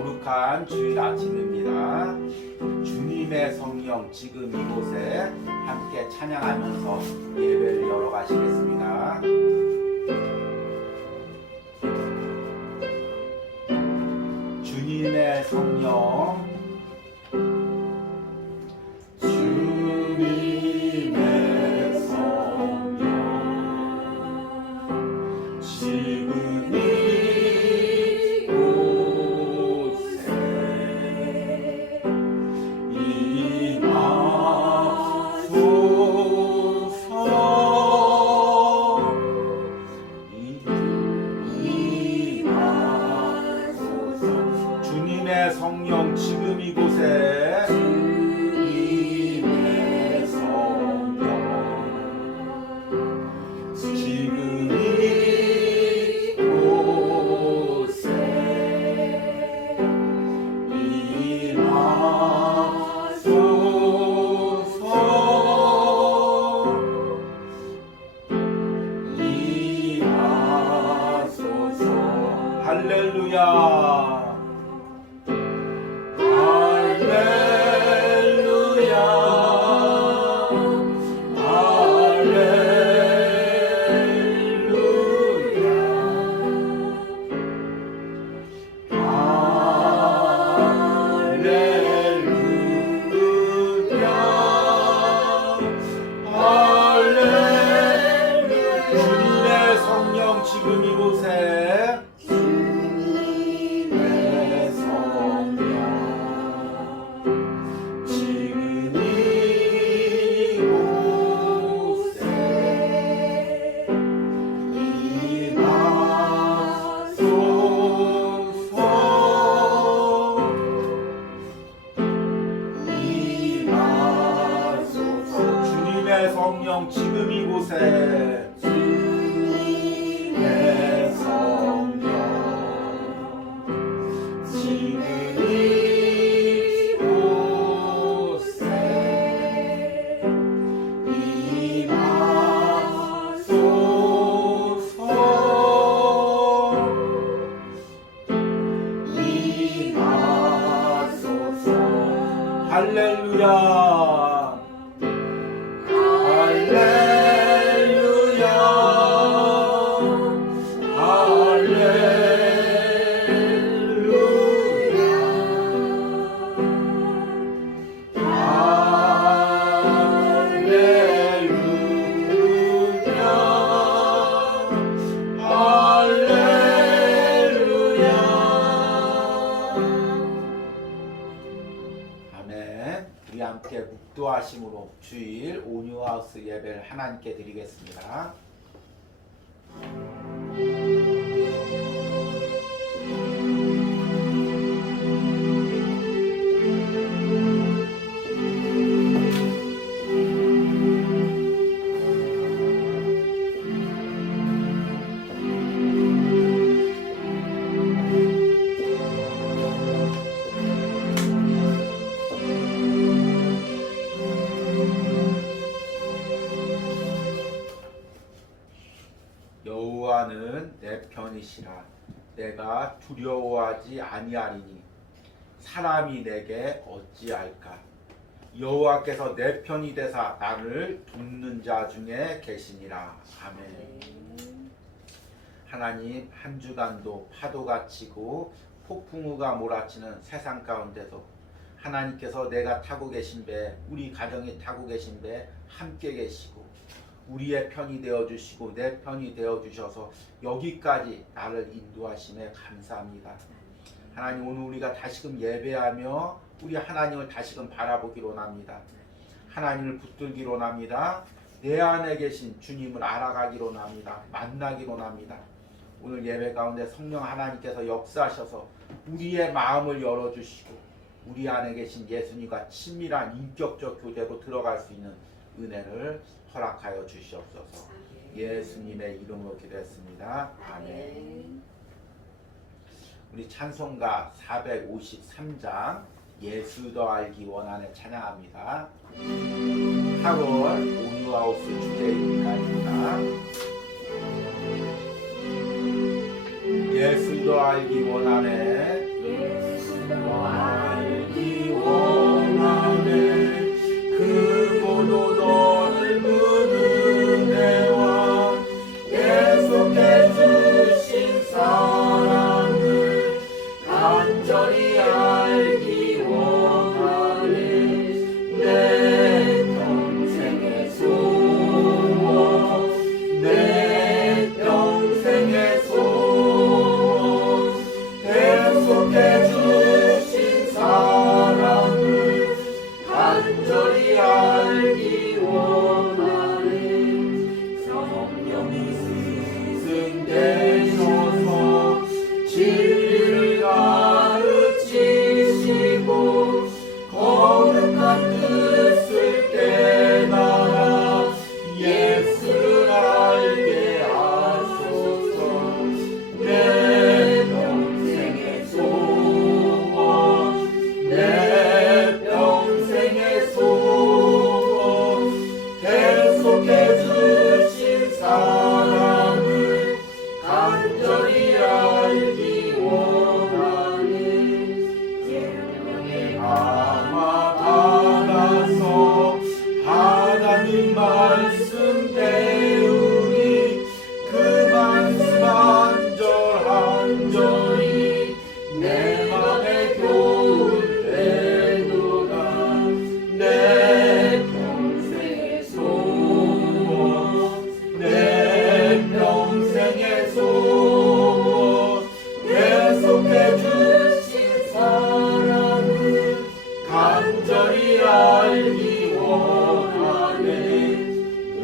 거룩한 주일 아침입니다. 주님의 성령 지금 이곳에 함께 찬양하면서 예배를 열어가시겠습니다. 주님의 성령 성령 지금 이곳에 주님의 성령 지금 이곳에 임하소서 할렐루야. 지금 이곳에 주님의 성령 지금 이곳에 임하소서 주님의 성령 지금 이곳에 할렐루야. 할렐루야. 할렐루야. 할렐루야. 아멘. 우리 함께 묵도하심으로 주일 온유하우스 예배를 하나님께 드리겠습니다. 여호와는 내 편이시라. 내가 두려워하지 아니하리니 사람이 내게 어찌할까. 여호와께서 내 편이 되사 나를 돕는 자 중에 계시니라. 아멘. 하나님, 한 주간도 파도가 치고 폭풍우가 몰아치는 세상 가운데서 하나님께서 내가 타고 계신 배, 우리 가정이 타고 계신 배 함께 계시고 우리의 편이 되어주시고 내 편이 되어주셔서 여기까지 나를 인도하심에 감사합니다. 하나님, 오늘 우리가 다시금 예배하며 우리 하나님을 다시금 바라보기로 합니다. 하나님을 붙들기로 합니다. 내 안에 계신 주님을 알아가기로 합니다. 만나기로 합니다. 오늘 예배 가운데 성령 하나님께서 역사하셔서 우리의 마음을 열어주시고 우리 안에 계신 예수님과 친밀한 인격적 교제로 들어갈 수 있는 은혜를 허락하여 주시옵소서. 예수님의 이름으로 기도했습니다. 아멘. 우리 찬송가 453장 예수 더 알기 원하네 찬양합니다. 8월 온유하우스 주제입니다. 예수 더 알기 원하네. 알기 원하네. 크고도 넓은 은혜와 계속해 주신 사랑을 간절히 알기 원하네. 내 평생의 소원, 내 평생의 소원, 계속해 주신 사랑을 간절히 알기 원하네. 성령이 스승되셔서 진리를 가르치시고 거룩한 뜻을 깨달아 예수를 알게 하소서. 내 평생의 소원, 내 평생의 소원, 계속해 주신 사랑을 간절히 알기 원하네. 계명에 감화 받아서 하나님 말씀 배우니 그 말씀 한절한절이 내 맘에 교훈 되도다. 내 평생의 소원, 내 평생의 소원, 계속해 주신 사랑을 간절히 알기 원하네.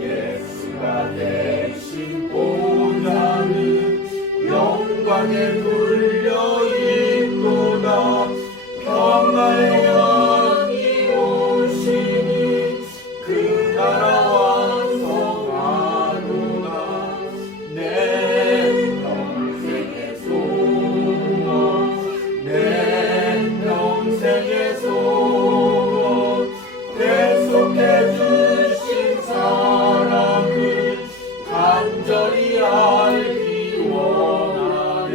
예수가 대신 보좌는 영광에 눌려 있도다. 평화의 영이 오시니 그 나라 완성하도다. 내 평생의 소원, 내 평생의 소원, 계속해 주신 사랑을 간절히 알기 원하네.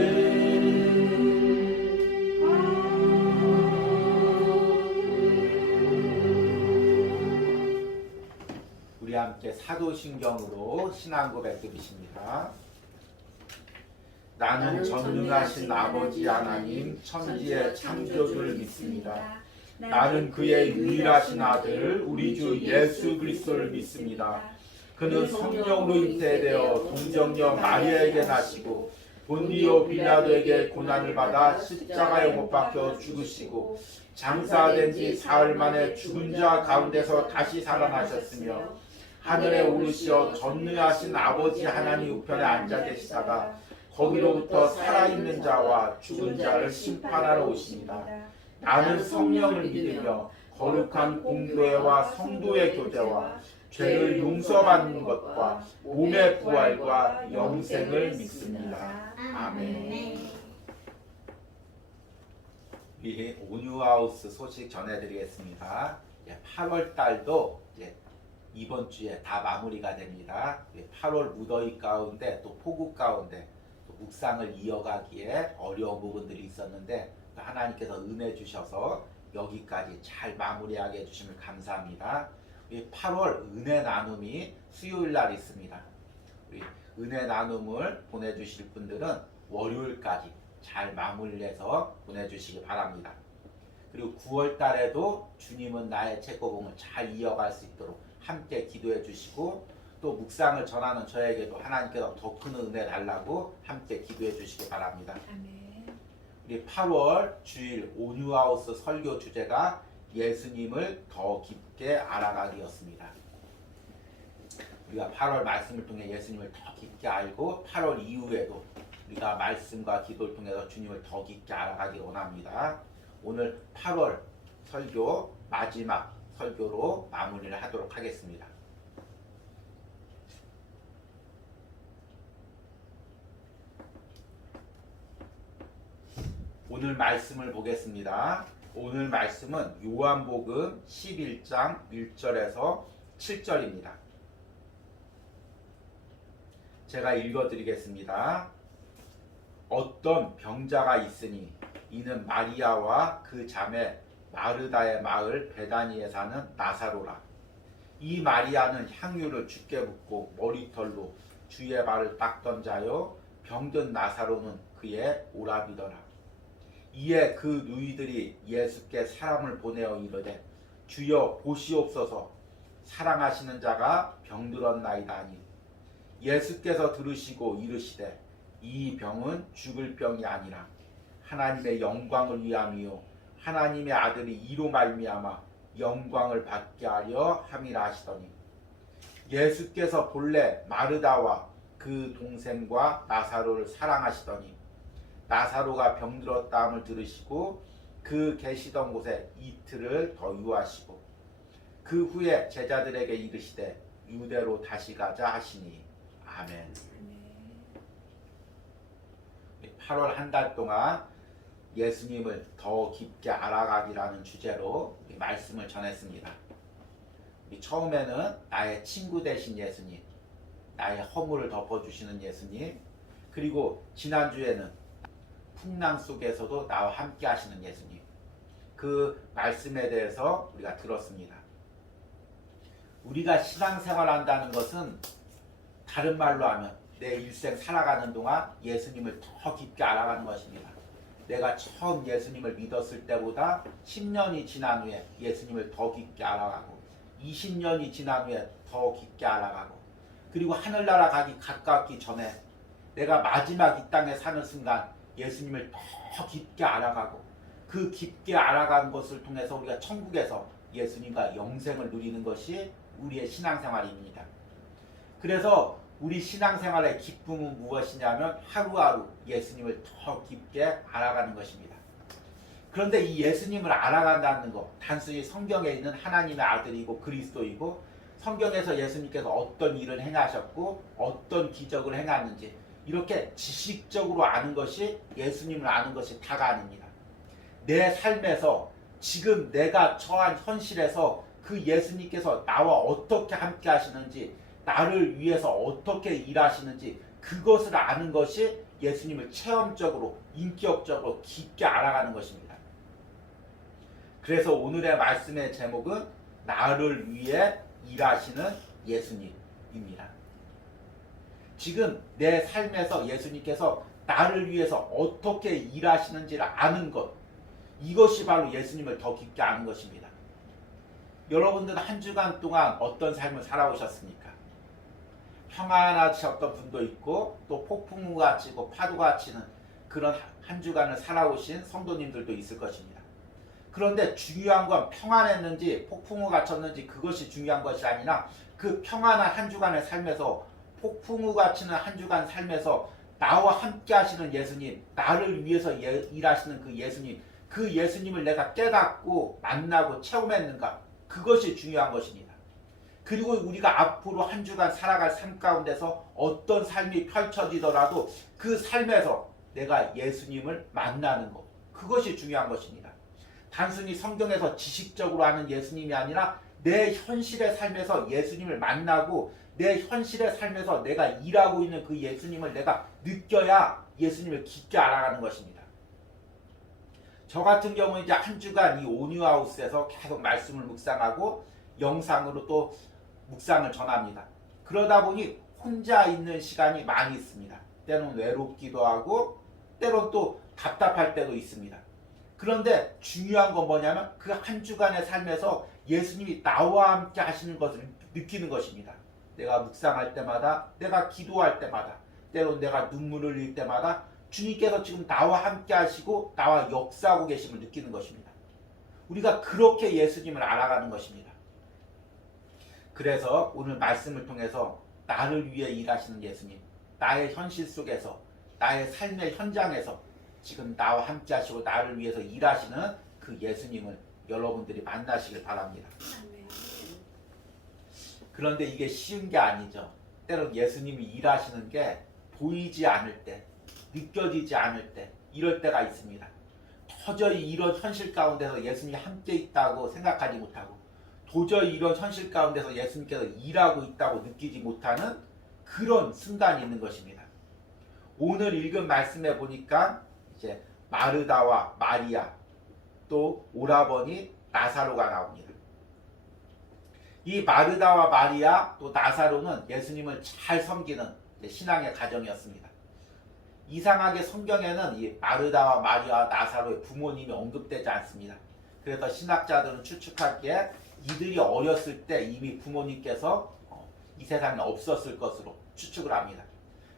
우리 함께 사도신경으로 신앙 고백 드리십니다. 나는 전능하신 아버지 하나님 천지의 창조주를 믿습니다. 나는 그의 유일하신 아들 우리 주 예수 그리스도를 믿습니다. 그는 성령으로 잉태되어 동정녀 마리아에게 나시고 본디오 빌라도에게 고난을 받아 십자가에 못 박혀 죽으시고 장사된 지 사흘 만에 죽은 자 가운데서 다시 살아나셨으며 하늘에 오르시어 전능하신 아버지 하나님 우편에 앉아 계시다가 거기로부터 살아있는 자와 죽은 자를 심판하러 오십니다. 나는 성령을 믿으며 거룩한 공교회와 성도의 교제와 죄를 용서받는 것과 몸의 부활과 영생을 믿습니다. 아멘. 우리 온유하우스 소식 전해드리겠습니다. 8월 달도 이제 이번 주에 다 마무리가 됩니다. 8월 무더위 가운데 또 폭우 가운데 또 묵상을 이어가기에 어려운 부분들이 있었는데 하나님께서 은혜 주셔서 여기까지 잘 마무리하게 해주시면 감사합니다. 8월 은혜 나눔이 수요일 날 있습니다. 우리 은혜 나눔을 보내주실 분들은 월요일까지 잘 마무리해서 보내주시기 바랍니다. 그리고 9월 달에도 주님은 나의 책고봉을 잘 이어갈 수 있도록 함께 기도해 주시고 또 묵상을 전하는 저에게도 하나님께서 더 큰 은혜 달라고 함께 기도해 주시기 바랍니다. 아멘. 우리 8월 주일 온유하우스 설교 주제가 예수님을 더 깊게 알아가기였습니다. 우리가 8월 말씀을 통해 예수님을 더 깊게 알고 8월 이후에도 우리가 말씀과 기도를 통해서 주님을 더 깊게 알아가기를 원합니다. 오늘 8월 설교 마지막 설교로 마무리를 하도록 하겠습니다. 오늘 말씀을 보겠습니다. 오늘 말씀은 요한복음 11장 1절에서 7절입니다. 제가 읽어드리겠습니다. 어떤 병자가 있으니 이는 마리아와 그 자매 마르다의 마을 베다니에 사는 나사로라. 이 마리아는 향유를 주께 붓고 머리털로 주의 발을 닦던 자요, 병든 나사로는 그의 오라비더라. 이에 그 누이들이 예수께 사람을 보내어 이르되 주여 보시옵소서, 사랑하시는 자가 병들었나이다 하니 예수께서 들으시고 이르시되 이 병은 죽을 병이 아니라 하나님의 영광을 위함이요 하나님의 아들이 이로 말미암아 영광을 받게 하려 함이라 하시더니 예수께서 본래 마르다와 그 동생과 나사로를 사랑하시더니 나사로가 병들었다 함을 들으시고 그 계시던 곳에 이틀을 더 유하시고 그 후에 제자들에게 이르시되 유대로 다시 가자 하시니 아멘. 8월 한 달 동안 예수님을 더 깊게 알아가기라는 주제로 말씀을 전했습니다. 처음에는 나의 친구 되신 예수님, 나의 허물을 덮어주시는 예수님, 그리고 지난주에는 풍랑 속에서도 나와 함께 하시는 예수님, 그 말씀에 대해서 우리가 들었습니다. 우리가 신앙생활 한다는 것은 다른 말로 하면 내 일생 살아가는 동안 예수님을 더 깊게 알아가는 것입니다. 내가 처음 예수님을 믿었을 때보다 10년이 지난 후에 예수님을 더 깊게 알아가고 20년이 지난 후에 더 깊게 알아가고 그리고 하늘나라 가기 가깝기 전에 내가 마지막 이 땅에 사는 순간 예수님을 더 깊게 알아가고 그 깊게 알아가는 것을 통해서 우리가 천국에서 예수님과 영생을 누리는 것이 우리의 신앙생활입니다. 그래서 우리 신앙생활의 기쁨은 무엇이냐면 하루하루 예수님을 더 깊게 알아가는 것입니다. 그런데 이 예수님을 알아간다는 것, 단순히 성경에 있는 하나님의 아들이고 그리스도이고 성경에서 예수님께서 어떤 일을 행하셨고 어떤 기적을 행하는지 이렇게 지식적으로 아는 것이 예수님을 아는 것이 다가 아닙니다. 내 삶에서 지금 내가 처한 현실에서 그 예수님께서 나와 어떻게 함께 하시는지 나를 위해서 어떻게 일하시는지 그것을 아는 것이 예수님을 체험적으로 인격적으로 깊게 알아가는 것입니다. 그래서 오늘의 말씀의 제목은 나를 위해 일하시는 예수님입니다. 지금 내 삶에서 예수님께서 나를 위해서 어떻게 일하시는지를 아는 것, 이것이 바로 예수님을 더 깊게 아는 것입니다. 여러분들은 한 주간 동안 어떤 삶을 살아오셨습니까? 평안하셨던 분도 있고 또 폭풍우가 치고 파도가 치는 그런 한 주간을 살아오신 성도님들도 있을 것입니다. 그런데 중요한 건 평안했는지 폭풍우가 쳤는지 그것이 중요한 것이 아니라 그 평안한 한 주간의 삶에서 폭풍우가 치는 한 주간 삶에서 나와 함께 하시는 예수님, 나를 위해서 일하시는 그 예수님, 그 예수님을 내가 깨닫고 만나고 체험했는가, 그것이 중요한 것입니다. 그리고 우리가 앞으로 한 주간 살아갈 삶 가운데서 어떤 삶이 펼쳐지더라도 그 삶에서 내가 예수님을 만나는 것, 그것이 중요한 것입니다. 단순히 성경에서 지식적으로 아는 예수님이 아니라 내 현실의 삶에서 예수님을 만나고 내 현실의 삶에서 내가 일하고 있는 그 예수님을 내가 느껴야 예수님을 깊게 알아가는 것입니다. 저 같은 경우는 이제 한 주간 이 온유하우스에서 계속 말씀을 묵상하고 영상으로 또 묵상을 전합니다. 그러다 보니 혼자 있는 시간이 많이 있습니다. 때로는 외롭기도 하고 때로는 또 답답할 때도 있습니다. 그런데 중요한 건 뭐냐면 그 한 주간의 삶에서 예수님이 나와 함께 하시는 것을 느끼는 것입니다. 내가 묵상할 때마다, 내가 기도할 때마다, 때로는 내가 눈물을 흘릴 때마다 주님께서 지금 나와 함께 하시고 나와 역사하고 계심을 느끼는 것입니다. 우리가 그렇게 예수님을 알아가는 것입니다. 그래서 오늘 말씀을 통해서 나를 위해 일하시는 예수님, 나의 현실 속에서, 나의 삶의 현장에서 지금 나와 함께 하시고 나를 위해서 일하시는 그 예수님을 여러분들이 만나시길 바랍니다. 그런데 이게 쉬운 게 아니죠. 때론 예수님이 일하시는 게 보이지 않을 때, 느껴지지 않을 때, 이럴 때가 있습니다. 도저히 이런 현실 가운데서 예수님이 함께 있다고 생각하지 못하고 도저히 이런 현실 가운데서 예수님께서 일하고 있다고 느끼지 못하는 그런 순간이 있는 것입니다. 오늘 읽은 말씀에 보니까 이제 마르다와 마리아 또 오라버니 나사로가 나옵니다. 이 마르다와 마리아 또 나사로는 예수님을 잘 섬기는 신앙의 가정이었습니다. 이상하게 성경에는 이 마르다와 마리아와 나사로의 부모님이 언급되지 않습니다. 그래서 신학자들은 추측하기에 이들이 어렸을 때 이미 부모님께서 이 세상에 없었을 것으로 추측을 합니다.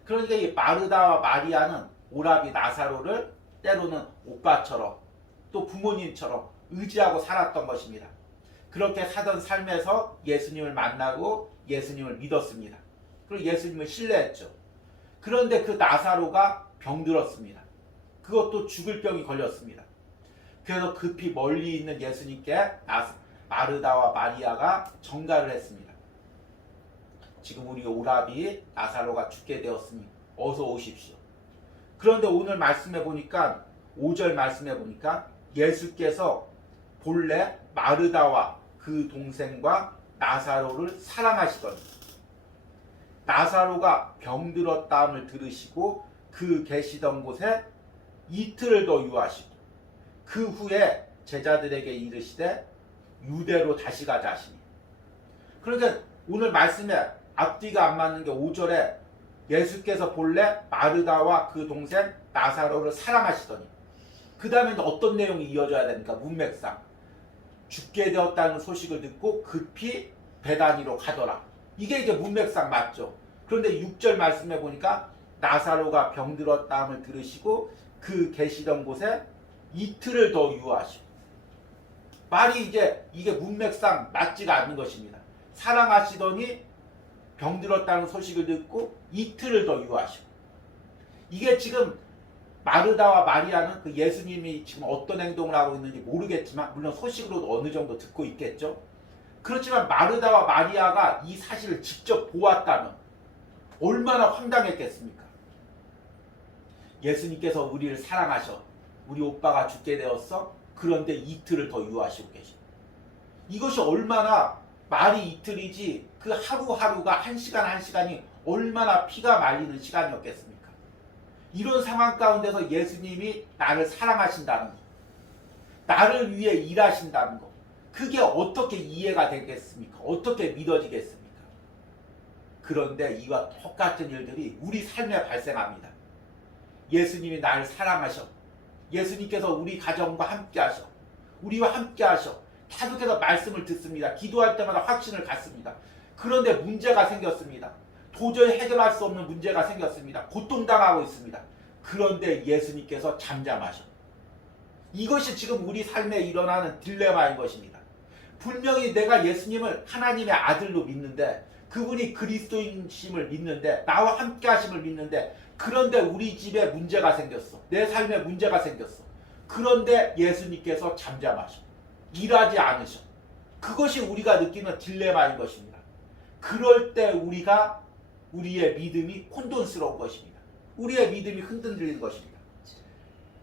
그러니까 이 마르다와 마리아는 오라비 나사로를 때로는 오빠처럼 또 부모님처럼 의지하고 살았던 것입니다. 그렇게 사던 삶에서 예수님을 만나고 예수님을 믿었습니다. 그리고 예수님을 신뢰했죠. 그런데 그 나사로가 병들었습니다. 그것도 죽을 병이 걸렸습니다. 그래서 급히 멀리 있는 예수님께 마르다와 마리아가 전가를 했습니다. 지금 우리 오라비 나사로가 죽게 되었으니 어서 오십시오. 그런데 오늘 말씀해 보니까 5절 말씀해 보니까 예수께서 본래 마르다와 그 동생과 나사로를 사랑하시더니 나사로가 병들었다함을 들으시고 그 계시던 곳에 이틀을 더 유하시고 그 후에 제자들에게 이르시되 유대로 다시 가자 하시니. 그러니까 오늘 말씀에 앞뒤가 안 맞는 게 5절에 예수께서 본래 마르다와 그 동생 나사로를 사랑하시더니 그 다음에 어떤 내용이 이어져야 됩니까? 문맥상 죽게 되었다는 소식을 듣고 급히 베다니로 가더라. 이게 문맥상 맞죠. 그런데 6절 말씀해 보니까 나사로가 병들었다함을 들으시고 그 계시던 곳에 이틀을 더 유하시고 말이 이게 문맥상 맞지가 않는 것입니다. 사랑하시더니 병들었다는 소식을 듣고 이틀을 더 유하시고 이게 지금 마르다와 마리아는 그 예수님이 지금 어떤 행동을 하고 있는지 모르겠지만 물론 소식으로도 어느 정도 듣고 있겠죠. 그렇지만 마르다와 마리아가 이 사실을 직접 보았다면 얼마나 황당했겠습니까? 예수님께서 우리를 사랑하셔. 우리 오빠가 죽게 되었어. 그런데 이틀을 더 유하시고 계셔. 이것이 얼마나 말이 이틀이지 그 하루하루가 한 시간 한 시간이 얼마나 피가 말리는 시간이었겠습니까? 이런 상황 가운데서 예수님이 나를 사랑하신다는 것, 나를 위해 일하신다는 것, 그게 어떻게 이해가 되겠습니까? 어떻게 믿어지겠습니까? 그런데 이와 똑같은 일들이 우리 삶에 발생합니다. 예수님이 나를 사랑하셔. 예수님께서 우리 가정과 함께 하셔. 우리와 함께 하셔. 계속해서 말씀을 듣습니다. 기도할 때마다 확신을 갖습니다. 그런데 문제가 생겼습니다. 도저히 해결할 수 없는 문제가 생겼습니다. 고통당하고 있습니다. 그런데 예수님께서 잠잠하셔. 이것이 지금 우리 삶에 일어나는 딜레마인 것입니다. 분명히 내가 예수님을 하나님의 아들로 믿는데 그분이 그리스도인심을 믿는데 나와 함께 하심을 믿는데 그런데 우리 집에 문제가 생겼어. 내 삶에 문제가 생겼어. 그런데 예수님께서 잠잠하셔. 일하지 않으셔. 그것이 우리가 느끼는 딜레마인 것입니다. 그럴 때 우리의 믿음이 혼돈스러운 것입니다. 우리의 믿음이 흔들리는 것입니다.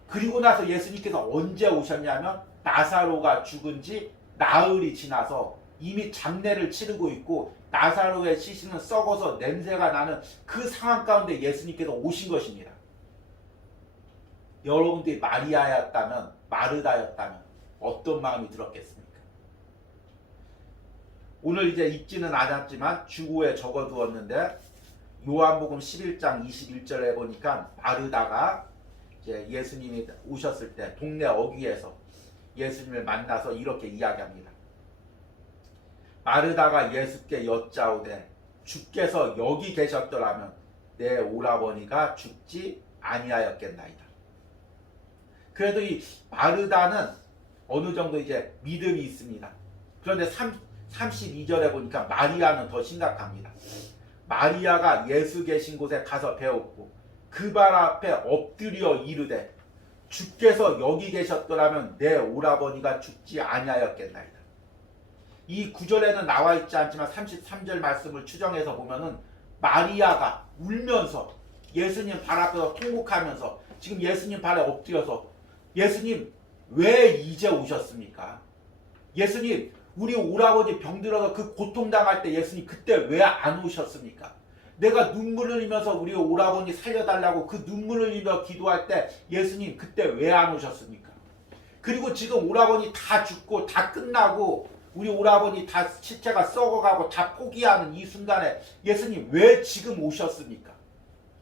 그리고 나서 예수님께서 언제 오셨냐면 나사로가 죽은 지 나흘이 지나서 이미 장례를 치르고 있고 나사로의 시신은 썩어서 냄새가 나는 그 상황 가운데 예수님께서 오신 것입니다. 여러분들이 마리아였다면 마르다였다면 어떤 마음이 들었겠습니까? 오늘 이제 읽지는 않았지만 주고에 적어두었는데 요한복음 11장 21절에 보니까 마르다가 이제 예수님이 오셨을 때 동네 어귀에서 예수님을 만나서 이렇게 이야기합니다. 마르다가 예수께 여짜오되 주께서 여기 계셨더라면 내 오라버니가 죽지 아니하였겠나이다. 그래도 이 마르다는 어느 정도 이제 믿음이 있습니다. 그런데 32절에 보니까 마리아는 더 심각합니다. 마리아가 예수 계신 곳에 가서 배웠고 그 발 앞에 엎드려 이르되 주께서 여기 계셨더라면 내 오라버니가 죽지 아니하였겠나이다. 이 구절에는 나와 있지 않지만 33절 말씀을 추정해서 보면은 마리아가 울면서 예수님 발 앞에서 통곡하면서 지금 예수님 발에 엎드려서 예수님 왜 이제 오셨습니까? 예수님 우리 오라버니 병들어서 그 고통당할 때 예수님 그때 왜 안 오셨습니까? 내가 눈물을 흘리면서 우리 오라버니 살려달라고 그 눈물을 흘리며 기도할 때 예수님 그때 왜 안 오셨습니까? 그리고 지금 오라버니 다 죽고 다 끝나고 우리 오라버니 다 실체가 썩어가고 다 포기하는 이 순간에 예수님 왜 지금 오셨습니까?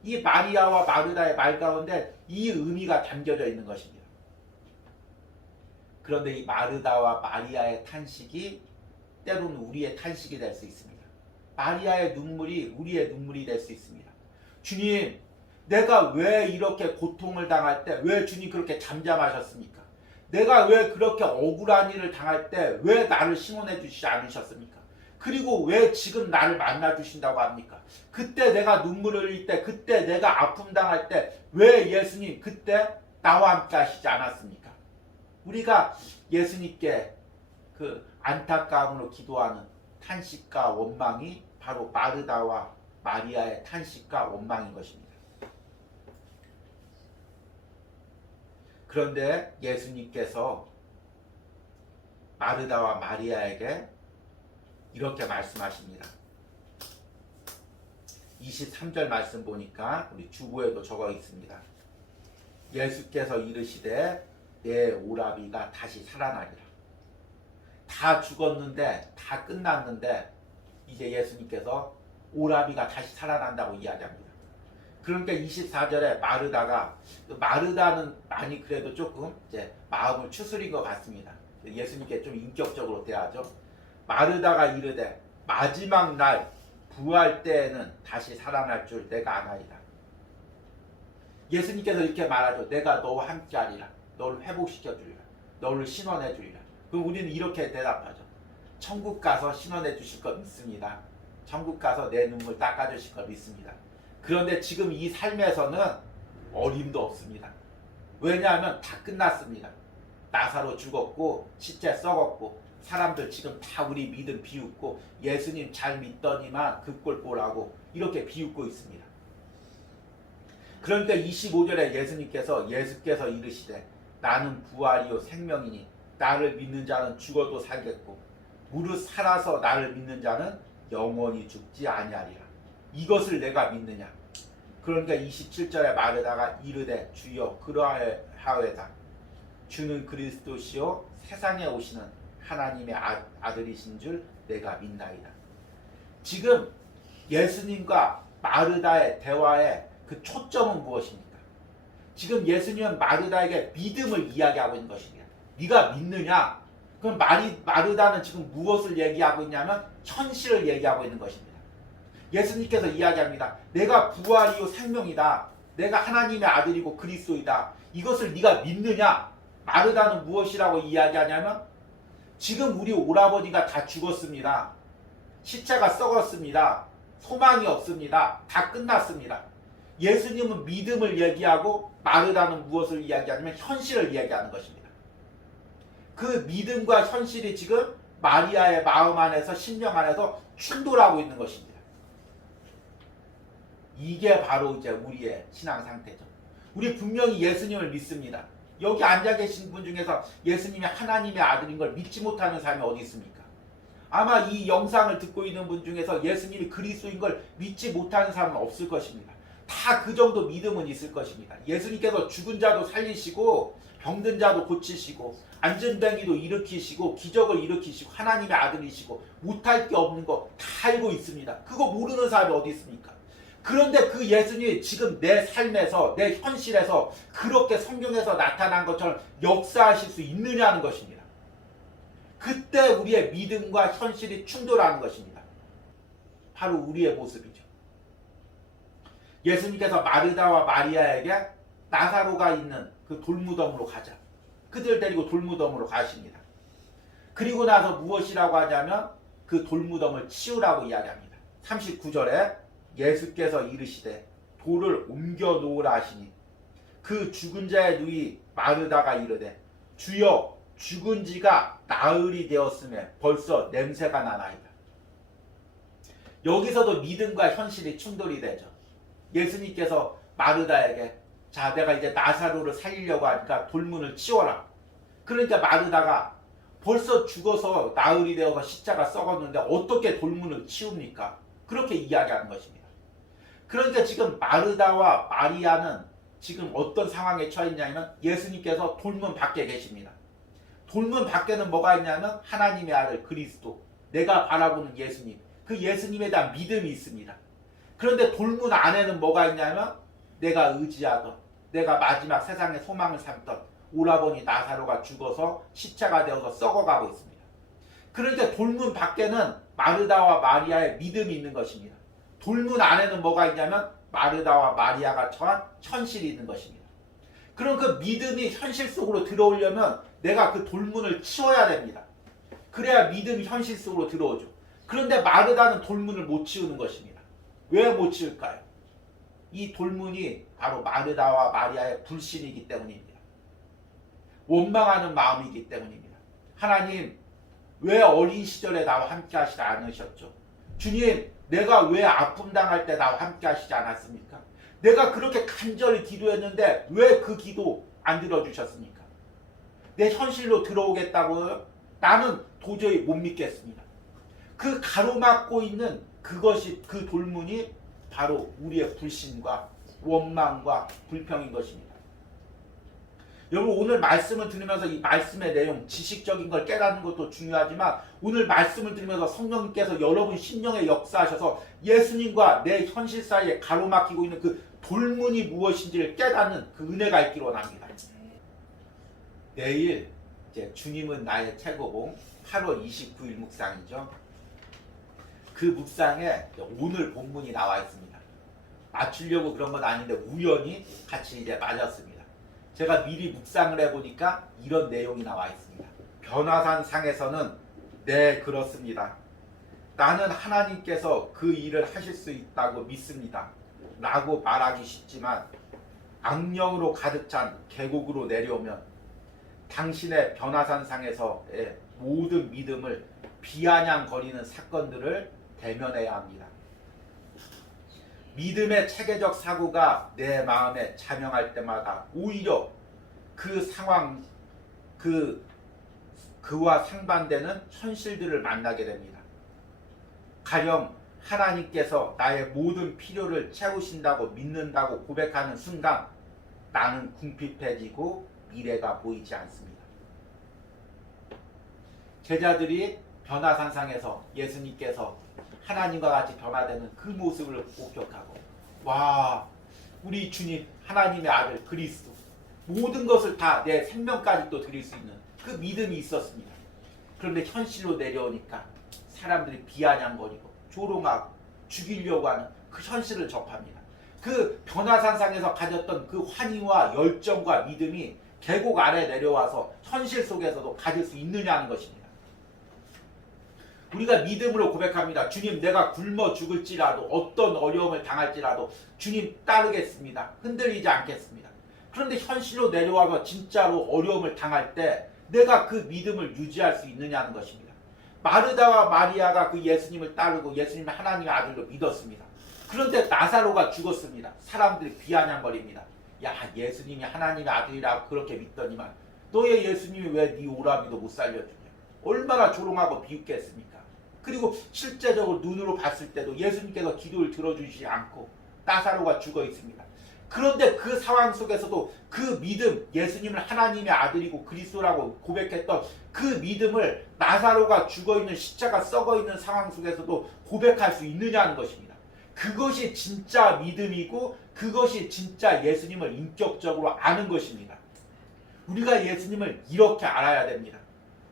이 마리아와 마르다의 말 가운데 이 의미가 담겨져 있는 것입니다. 그런데 이 마르다와 마리아의 탄식이 때로는 우리의 탄식이 될 수 있습니다. 마리아의 눈물이 우리의 눈물이 될 수 있습니다. 주님, 내가 왜 이렇게 고통을 당할 때 왜 주님 그렇게 잠잠하셨습니까? 내가 왜 그렇게 억울한 일을 당할 때 왜 나를 심원해 주시지 않으셨습니까? 그리고 왜 지금 나를 만나 주신다고 합니까? 그때 내가 눈물을 흘릴 때, 그때 내가 아픔 당할 때 왜 예수님 그때 나와 함께 하시지 않았습니까? 우리가 예수님께 그 안타까움으로 기도하는 탄식과 원망이 바로 마르다와 마리아의 탄식과 원망인 것입니다. 그런데 예수님께서 마르다와 마리아에게 이렇게 말씀하십니다. 23절 말씀 보니까 우리 주보에도 적어 있습니다. 예수께서 이르시되 내 오라비가 다시 살아나리라. 다 죽었는데 다 끝났는데 이제 예수님께서 오라비가 다시 살아난다고 이야기합니다. 그러니까 24절에 마르다는 많이 그래도 조금 이제 마음을 추스린 것 같습니다. 예수님께 좀 인격적으로 대하죠. 마르다가 이르되 마지막 날 부활 때에는 다시 살아날 줄 내가 아나이다. 예수님께서 이렇게 말하죠. 내가 너와 함께 하리라. 너를 회복시켜 주리라. 너를 신원해 주리라. 그럼 우리는 이렇게 대답하죠. 천국 가서 신원해 주실 것 믿습니다. 천국 가서 내 눈물 닦아 주실 것 믿습니다. 그런데 지금 이 삶에서는 어림도 없습니다. 왜냐하면 다 끝났습니다. 나사로 죽었고 시체 썩었고 사람들 지금 다 우리 믿음 비웃고 예수님 잘 믿더니만 그 꼴 보라고 이렇게 비웃고 있습니다. 그러니까 25절에 예수께서 이르시되 나는 부활이요 생명이니 나를 믿는 자는 죽어도 살겠고 무릇 살아서 나를 믿는 자는 영원히 죽지 아니하리라. 이것을 내가 믿느냐. 그러니까 27절에 마르다가 이르되 주여 그러하여다. 주는 그리스도시요 세상에 오시는 하나님의 아들이신 줄 내가 믿나이다. 지금 예수님과 마르다의 대화의 그 초점은 무엇입니까? 지금 예수님은 마르다에게 믿음을 이야기하고 있는 것입니다. 네가 믿느냐? 그럼 마르다는 지금 무엇을 얘기하고 있냐면 현실을 얘기하고 있는 것입니다. 예수님께서 이야기합니다. 내가 부활이요 생명이다. 내가 하나님의 아들이고 그리스도이다. 이것을 네가 믿느냐? 마르다는 무엇이라고 이야기하냐면 지금 우리 오라버니가 다 죽었습니다. 시체가 썩었습니다. 소망이 없습니다. 다 끝났습니다. 예수님은 믿음을 얘기하고 마르다는 무엇을 이야기하냐면 현실을 이야기하는 것입니다. 그 믿음과 현실이 지금 마리아의 마음 안에서 심령 안에서 충돌하고 있는 것입니다. 이게 바로 이제 우리의 신앙 상태죠. 우리 분명히 예수님을 믿습니다. 여기 앉아 계신 분 중에서 예수님이 하나님의 아들인 걸 믿지 못하는 사람이 어디 있습니까? 아마 이 영상을 듣고 있는 분 중에서 예수님이 그리스도인 걸 믿지 못하는 사람은 없을 것입니다. 다 그 정도 믿음은 있을 것입니다. 예수님께서 죽은 자도 살리시고 병든 자도 고치시고 안전뱅이도 일으키시고 기적을 일으키시고 하나님의 아들이시고 못할 게 없는 거 다 알고 있습니다. 그거 모르는 사람이 어디 있습니까? 그런데 그 예수님이 지금 내 삶에서 내 현실에서 그렇게 성경에서 나타난 것처럼 역사하실 수 있느냐는 것입니다. 그때 우리의 믿음과 현실이 충돌하는 것입니다. 바로 우리의 모습이죠. 예수님께서 마르다와 마리아에게 나사로가 있는 그 돌무덤으로 가자. 그들 데리고 돌무덤으로 가십니다. 그리고 나서 무엇이라고 하냐면 그 돌무덤을 치우라고 이야기합니다. 39절에 예수께서 이르시되 돌을 옮겨 놓으라 하시니 그 죽은 자의 누이 마르다가 이르되 주여 죽은 지가 나흘이 되었음에 벌써 냄새가 나나이다. 여기서도 믿음과 현실이 충돌이 되죠. 예수님께서 마르다에게 자 내가 이제 나사로를 살리려고 하니까 돌문을 치워라. 그러니까 마르다가 벌써 죽어서 나흘이 되어서 십자가 썩었는데 어떻게 돌문을 치웁니까? 그렇게 이야기하는 것입니다. 그러니까 지금 마르다와 마리아는 지금 어떤 상황에 처해 있냐면 예수님께서 돌문 밖에 계십니다. 돌문 밖에는 뭐가 있냐면 하나님의 아들 그리스도, 내가 바라보는 예수님, 그 예수님에 대한 믿음이 있습니다. 그런데 돌문 안에는 뭐가 있냐면 내가 의지하던, 내가 마지막 세상의 소망을 삼던 오라버니 나사로가 죽어서 시체가 되어서 썩어가고 있습니다. 그러니까 돌문 밖에는 마르다와 마리아의 믿음이 있는 것입니다. 돌문 안에는 뭐가 있냐면 마르다와 마리아가 처한 현실이 있는 것입니다. 그럼 그 믿음이 현실 속으로 들어오려면 내가 그 돌문을 치워야 됩니다. 그래야 믿음이 현실 속으로 들어오죠. 그런데 마르다는 돌문을 못 치우는 것입니다. 왜 못 치울까요? 이 돌문이 바로 마르다와 마리아의 불신이기 때문입니다. 원망하는 마음이기 때문입니다. 하나님, 왜 어린 시절에 나와 함께 하시지 않으셨죠? 주님, 내가 왜 아픔 당할 때 나와 함께 하시지 않았습니까? 내가 그렇게 간절히 기도했는데 왜 그 기도 안 들어주셨습니까? 내 현실로 들어오겠다고요? 나는 도저히 못 믿겠습니다. 그 가로막고 있는 그것이, 그 돌문이 바로 우리의 불신과 원망과 불평인 것입니다. 여러분, 오늘 말씀을 들으면서 이 말씀의 내용, 지식적인 걸 깨닫는 것도 중요하지만 오늘 말씀을 들으면서 성령님께서 여러분 심령에 역사하셔서 예수님과 내 현실 사이에 가로막히고 있는 그 돌문이 무엇인지를 깨닫는 그 은혜가 있기를 원합니다. 내일 이제 주님은 나의 최고봉 8월 29일 묵상이죠. 그 묵상에 오늘 본문이 나와 있습니다. 맞추려고 그런 건 아닌데 우연히 같이 이제 맞았습니다. 제가 미리 묵상을 해보니까 이런 내용이 나와 있습니다. 변화산 상에서는 네, 그렇습니다. 나는 하나님께서 그 일을 하실 수 있다고 믿습니다. 라고 말하기 쉽지만 악령으로 가득 찬 계곡으로 내려오면 당신의 변화산 상에서의 모든 믿음을 비아냥거리는 사건들을 대면해야 합니다. 믿음의 체계적 사고가 내 마음에 자명할 때마다 오히려 그 상황, 그와 상반되는 현실들을 만나게 됩니다. 가령 하나님께서 나의 모든 필요를 채우신다고 믿는다고 고백하는 순간 나는 궁핍해지고 미래가 보이지 않습니다. 제자들이 변화산상에서 예수님께서 하나님과 같이 변화되는 그 모습을 목격하고, 와, 우리 주님 하나님의 아들 그리스도, 모든 것을 다 내 생명까지 또 드릴 수 있는 그 믿음이 있었습니다. 그런데 현실로 내려오니까 사람들이 비아냥거리고 조롱하고 죽이려고 하는 그 현실을 접합니다. 그 변화산상에서 가졌던 그 환희와 열정과 믿음이 계곡 아래 내려와서 현실 속에서도 가질 수 있느냐는 것입니다. 우리가 믿음으로 고백합니다. 주님, 내가 굶어 죽을지라도 어떤 어려움을 당할지라도 주님 따르겠습니다. 흔들리지 않겠습니다. 그런데 현실로 내려와서 진짜로 어려움을 당할 때 내가 그 믿음을 유지할 수 있느냐는 것입니다. 마르다와 마리아가 그 예수님을 따르고 예수님을 하나님의 아들로 믿었습니다. 그런데 나사로가 죽었습니다. 사람들이 비아냥거립니다. 야, 예수님이 하나님의 아들이라고 그렇게 믿더니만 너의 예수님이 왜 네 오라비도 못 살려주냐. 얼마나 조롱하고 비웃겠습니까? 그리고 실제적으로 눈으로 봤을 때도 예수님께서 기도를 들어주시지 않고 나사로가 죽어 있습니다. 그런데 그 상황 속에서도 그 믿음, 예수님을 하나님의 아들이고 그리스도라고 고백했던 그 믿음을 나사로가 죽어있는 시체가 썩어있는 상황 속에서도 고백할 수 있느냐는 것입니다. 그것이 진짜 믿음이고 그것이 진짜 예수님을 인격적으로 아는 것입니다. 우리가 예수님을 이렇게 알아야 됩니다.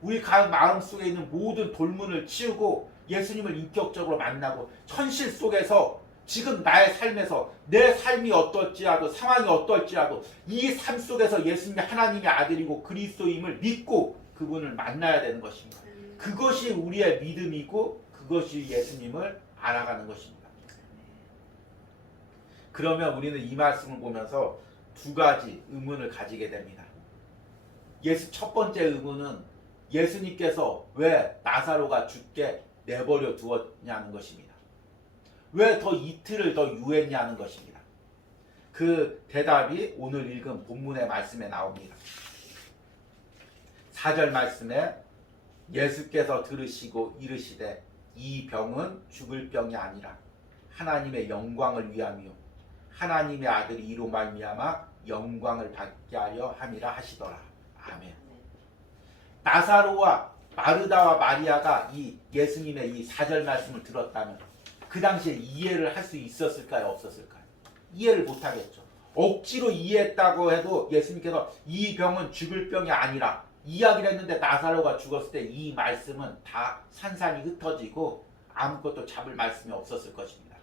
우리 마음속에 있는 모든 돌문을 치우고 예수님을 인격적으로 만나고 현실 속에서 지금 나의 삶에서 내 삶이 어떨지라도 상황이 어떨지라도 이 삶 속에서 예수님이 하나님의 아들이고 그리스도임을 믿고 그분을 만나야 되는 것입니다. 그것이 우리의 믿음이고 그것이 예수님을 알아가는 것입니다. 그러면 우리는 이 말씀을 보면서 두 가지 의문을 가지게 됩니다. 첫 번째 의문은 예수님께서 왜 나사로가 죽게 내버려 두었냐는 것입니다. 왜 더 이틀을 더 유했냐는 것입니다. 그 대답이 오늘 읽은 본문의 말씀에 나옵니다. 4절 말씀에 예수께서 들으시고 이르시되 이 병은 죽을 병이 아니라 하나님의 영광을 위함이요 하나님의 아들이 이로 말미암아 영광을 받게 하려 함이라 하시더라. 아멘. 나사로와 마르다와 마리아가 이 예수님의 이 4절 말씀을 들었다면 그 당시에 이해를 할 수 있었을까요? 없었을까요? 이해를 못하겠죠. 억지로 이해했다고 해도 예수님께서 이 병은 죽을 병이 아니라 이야기를 했는데 나사로가 죽었을 때 이 말씀은 다 산산이 흩어지고 아무것도 잡을 말씀이 없었을 것입니다.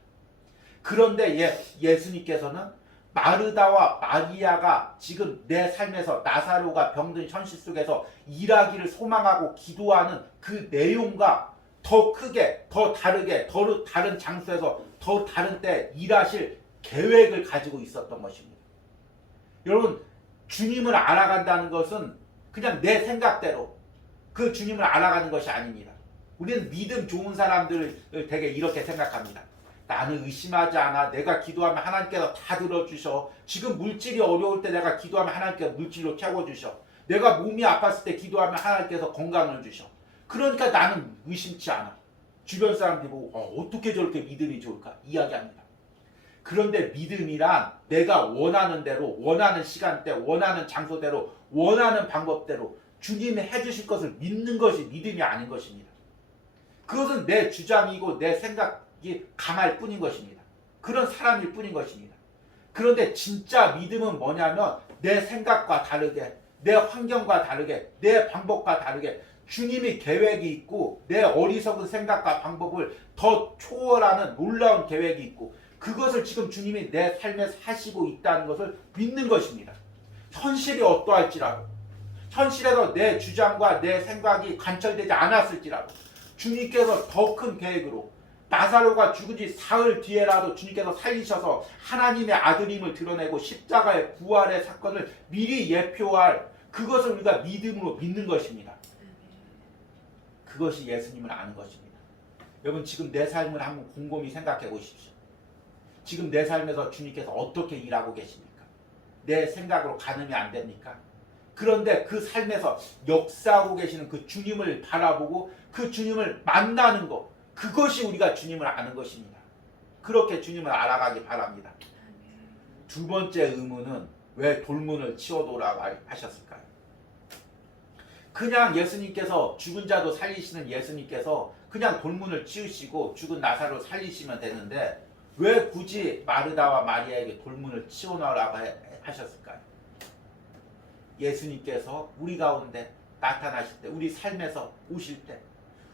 그런데 예수님께서는 마르다와 마리아가 지금 내 삶에서 나사로가 병든 현실 속에서 일하기를 소망하고 기도하는 그 내용과 더 크게, 더 다르게, 더 다른 장소에서 더 다른 때 일하실 계획을 가지고 있었던 것입니다. 여러분, 주님을 알아간다는 것은 그냥 내 생각대로 그 주님을 알아가는 것이 아닙니다. 우리는 믿음 좋은 사람들을 되게 이렇게 생각합니다. 나는 의심하지 않아. 내가 기도하면 하나님께서 다 들어주셔. 지금 물질이 어려울 때 내가 기도하면 하나님께서 물질로 채워주셔. 내가 몸이 아팠을 때 기도하면 하나님께서 건강을 주셔. 그러니까 나는 의심치 않아. 주변 사람들이 보고 어떻게 저렇게 믿음이 좋을까? 이야기합니다. 그런데 믿음이란 내가 원하는 대로, 원하는 시간대, 원하는 장소대로, 원하는 방법대로 주님이 해주실 것을 믿는 것이 믿음이 아닌 것입니다. 그것은 내 주장이고 내 생각이 강할 뿐인 것입니다. 그런 사람일 뿐인 것입니다. 그런데 진짜 믿음은 뭐냐면 내 생각과 다르게, 내 환경과 다르게, 내 방법과 다르게 주님이 계획이 있고 내 어리석은 생각과 방법을 더 초월하는 놀라운 계획이 있고 그것을 지금 주님이 내 삶에 하시고 있다는 것을 믿는 것입니다. 현실이 어떠할지라도, 현실에서 내 주장과 내 생각이 관철되지 않았을지라도 주님께서 더 큰 계획으로 나사로가 죽은 지 사흘 뒤에라도 주님께서 살리셔서 하나님의 아들임을 드러내고 십자가의 부활의 사건을 미리 예표할 그것을 우리가 믿음으로 믿는 것입니다. 그것이 예수님을 아는 것입니다. 여러분, 지금 내 삶을 한번 곰곰이 생각해 보십시오. 지금 내 삶에서 주님께서 어떻게 일하고 계십니까? 내 생각으로 가늠이 안 됩니까? 그런데 그 삶에서 역사하고 계시는 그 주님을 바라보고 그 주님을 만나는 것, 그것이 우리가 주님을 아는 것입니다. 그렇게 주님을 알아가기 바랍니다. 두 번째 의문은 왜 돌문을 치워도라고 하셨을까요? 그냥 예수님께서 죽은 자도 살리시는 예수님께서 그냥 돌문을 치우시고 죽은 나사로를 살리시면 되는데 왜 굳이 마르다와 마리아에게 돌문을 치워놓으라고 하셨을까요? 예수님께서 우리 가운데 나타나실 때, 우리 삶에서 오실 때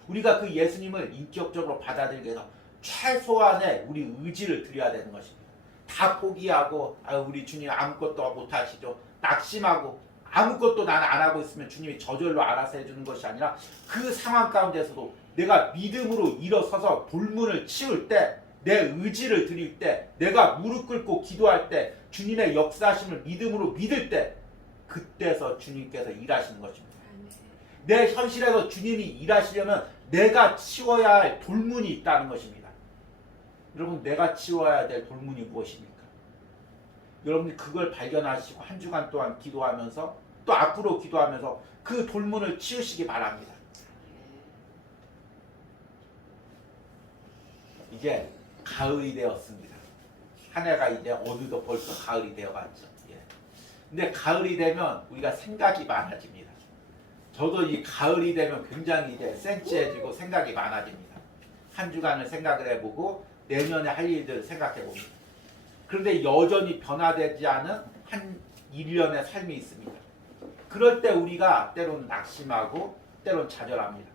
우리가 그 예수님을 인격적으로 받아들이기 위해서 최소한의 우리 의지를 드려야 되는 것입니다. 다 포기하고 우리 주님 아무것도 못하시죠. 낙심하고 아무것도 나는 안 하고 있으면 주님이 저절로 알아서 해주는 것이 아니라 그 상황 가운데서도 내가 믿음으로 일어서서 돌문을 치울 때, 내 의지를 드릴 때, 내가 무릎 꿇고 기도할 때, 주님의 역사하심을 믿음으로 믿을 때, 그때서 주님께서 일하시는 것입니다. 내 현실에서 주님이 일하시려면 내가 치워야 할 돌문이 있다는 것입니다. 여러분, 내가 치워야 될 돌문이 무엇입니까? 여러분이 그걸 발견하시고 한 주간 동안 기도하면서 또 앞으로 기도하면서 그 돌문을 치우시기 바랍니다. 이제 가을이 되었습니다. 한 해가 이제 어느덧 벌써 가을이 되어갔죠. 근데 가을이 되면 우리가 생각이 많아집니다. 저도 이 가을이 되면 굉장히 이제 센치해지고 생각이 많아집니다. 한 주간을 생각을 해보고 내년에 할 일들을 생각해 봅니다. 그런데 여전히 변화되지 않은 한 1년의 삶이 있습니다. 그럴 때 우리가 때로는 낙심하고 때로는 좌절합니다.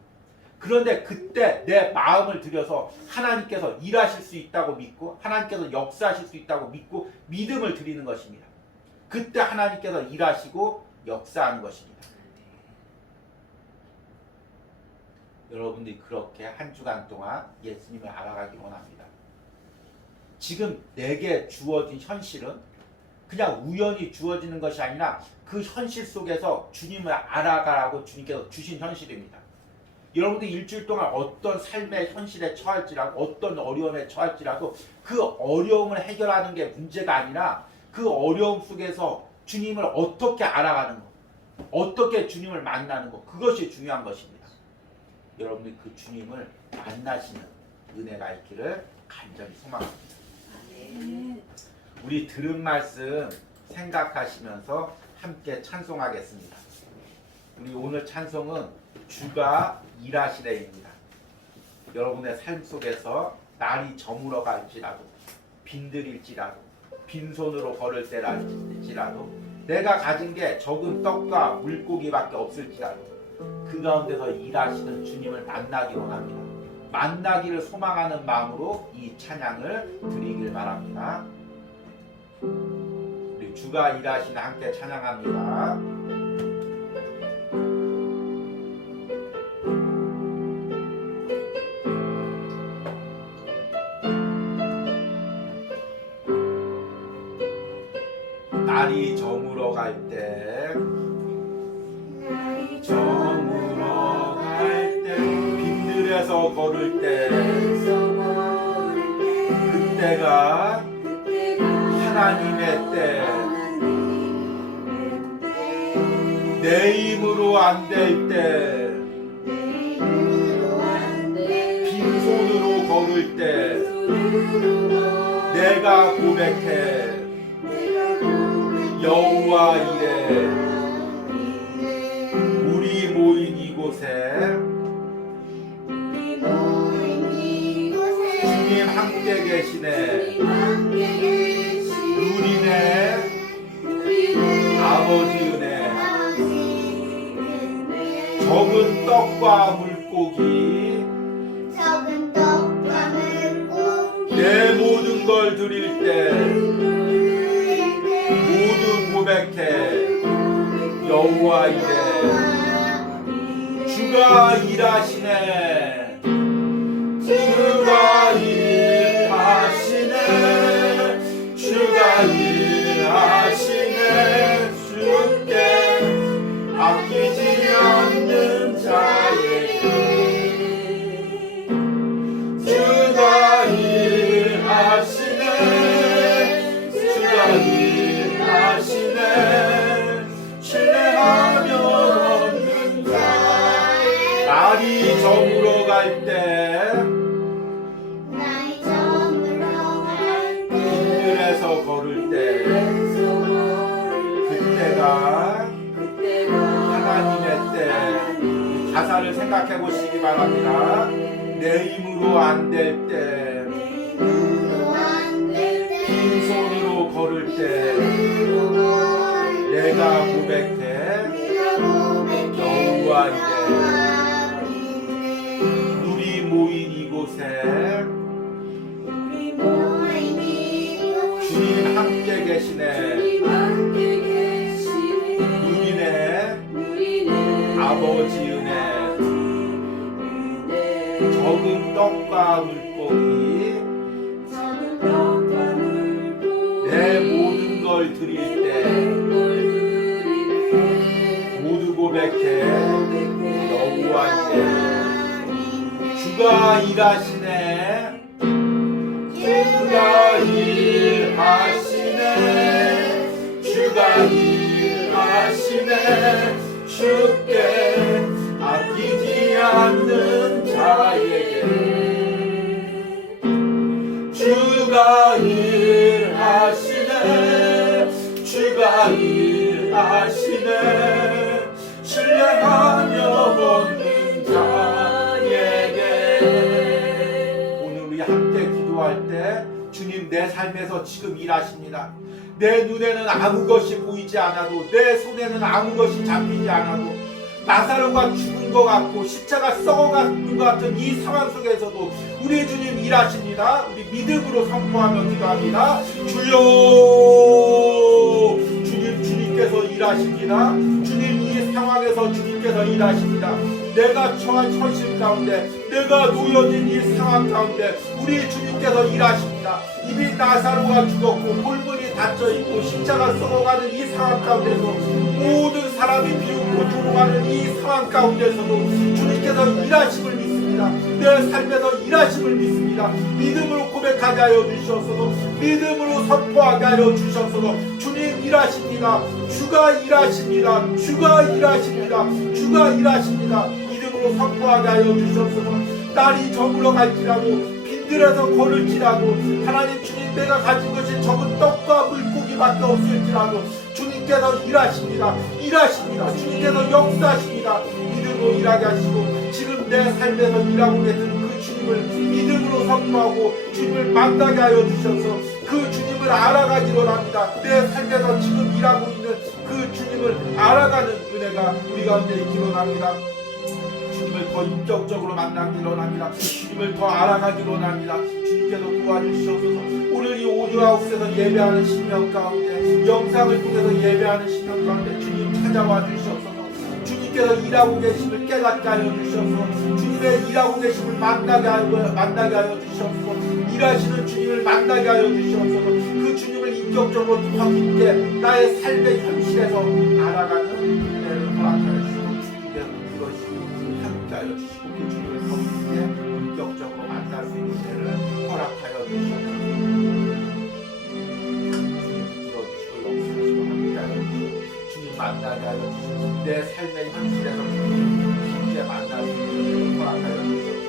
그런데 그때 내 마음을 들여서 하나님께서 일하실 수 있다고 믿고 하나님께서 역사하실 수 있다고 믿고 믿음을 드리는 것입니다. 그때 하나님께서 일하시고 역사하는 것입니다. 여러분들이 그렇게 한 주간 동안 예수님을 알아가기 원합니다. 지금 내게 주어진 현실은 그냥 우연히 주어지는 것이 아니라 그 현실 속에서 주님을 알아가라고 주님께서 주신 현실입니다. 여러분들 일주일 동안 어떤 삶의 현실에 처할지라도 어떤 어려움에 처할지라도 그 어려움을 해결하는 게 문제가 아니라 그 어려움 속에서 주님을 어떻게 알아가는 것, 어떻게 주님을 만나는 것, 그것이 중요한 것입니다. 여러분들이 그 주님을 만나시는 은혜가 있기를 간절히 소망합니다. 우리 들은 말씀 생각하시면서 함께 찬송하겠습니다. 우리 오늘 찬송은 주가 일하시래입니다. 여러분의 삶 속에서 날이 저물어 갈지라도, 빈들일지라도, 빈손으로 걸을 때랄지라도, 내가 가진 게 적은 떡과 물고기밖에 없을지라도 그 가운데서 일하시는 주님을 만나기 원합니다. 만나기를 소망하는 마음으로 이 찬양을 드리길 바랍니다. 우리 주가 일하시는 함께 찬양합니다. 날이 저물어 갈 때, 저물어 갈 때, 빈들에서 걸을 때, 그때가 하나님의 때, 내 힘으로 안 될 때, 빈손으로 걸을 때, 내가 고백해 여호와 이래. 우리 모인 이곳에 주님 함께 계시네. 누리네 아버지 은혜. 적은 떡과 물고기 내 모든 걸 드릴 때 모두 고백해 여호와 이래. 주가 일하시네. 주가 일하시네. 주가 일하시네. 주께 아끼지 않는 자에게 주가 일하시네. 주가 일하시네. 신뢰하며 얻는 자. 날이 저물어 갈 때, 빈들에서 걸을 때, 그때가 하나님의 때. 가사를 생각해 보시기 바랍니다. 내 힘으로 안 될 때, 빈손으로 걸을 때, 내가 고백해 여호와 이래. 우리 모인 이곳에 주님 함께 계시네. 누리네 아버지 은혜. 적은 떡과 물고기 내 모든 걸 드릴 때 모두 고백해 여호와 이래. 주가 일하시네. 주가 일하시네. 주가 일하시네. 주께 아끼지 않는 자에게 주가 일하시네. 주가 일하시네. 신뢰하며 얻는 자에게. 오늘 우리 함께 기도할 때 주님 내 삶에서 지금 일하십니다. 내 눈에는 아무 것이 보이지 않아도, 내 손에는 아무 것이 잡히지 않아도, 나사로가 죽은 것 같고 십자가 썩어가는 것 같은 이 상황 속에서도 우리 주님 일하십니다. 우리 믿음으로 선포하며 기도합니다. 주여, 주님께서 일하십니다. 주님, 이 상황에서 주님께서 일하십니다. 내가 처한 현실 가운데, 내가 놓여진 이 상황 가운데 우리 주님께서 일하십니다. 이미 나사로가 죽었고 골문이 닫혀있고 십자가 썩어가는 이 상황 가운데서 모든 사람이 비웃고 조롱하는 이 상황 가운데서도 주님께서 일하심을 믿습니다. 내 삶에서 일하심을 믿습니다. 믿음으로 고백하게 하여 주시옵소서. 믿음으로 선포하게 하여 주시옵소서. 주님 일하십니다. 주가 일하십니다. 주가 일하십니다. 주가 일하십니다. 믿음으로 선포하게 하여 주시옵소서. 날이 저물어 갈지라도 힘들어서 걸을지라도 하나님 주님 내가 가진 것이 적은 떡과 물고기밖에 없을지라도 주님께서 일하십니다. 주님께서 역사하십니다. 믿음으로 일하게 하시고 지금 내 삶에서 일하고 계시는 그 주님을 믿음으로 선포하고 주님을 만나게 하여 주셔서 그 주님을 알아가기로 합니다. 내 삶에서 지금 일하고 있는 그 주님을 알아가는 은혜가 우리 가운데 있기로 합니다. 주님을 더 인격적으로 만나기로 합니다. 주님을 더 알아가기로 합니다. 주님께서 도와주시옵소서. 오늘 이 오뉴하우스에서 예배하는 신명 가운데 영상을 통해서 예배하는 신명 가운데 주님 찾아와 주시옵소서. 주님께서 일하고 계심을 깨닫게 하여 주시옵소서. 주님의 일하고 계심을 만나게 하여 주시옵소서. 일하시는 주님을 만나게 하여 주시옵소서. 그 주님을 인격적으로 더 깊게 나의 삶의 현실에서 알아가는 은혜를 허락하여 주시고 주님께서 이것이 함께 하여 주시고 그 주님을 더 깊게 인격적으로 만날 수 있는 은혜를 허락하여 주시옵소서. 만나게 하여 주시옵소서. 내 삶의 현실에서 깊게 만날 수 있는 허락하여 주시옵소서.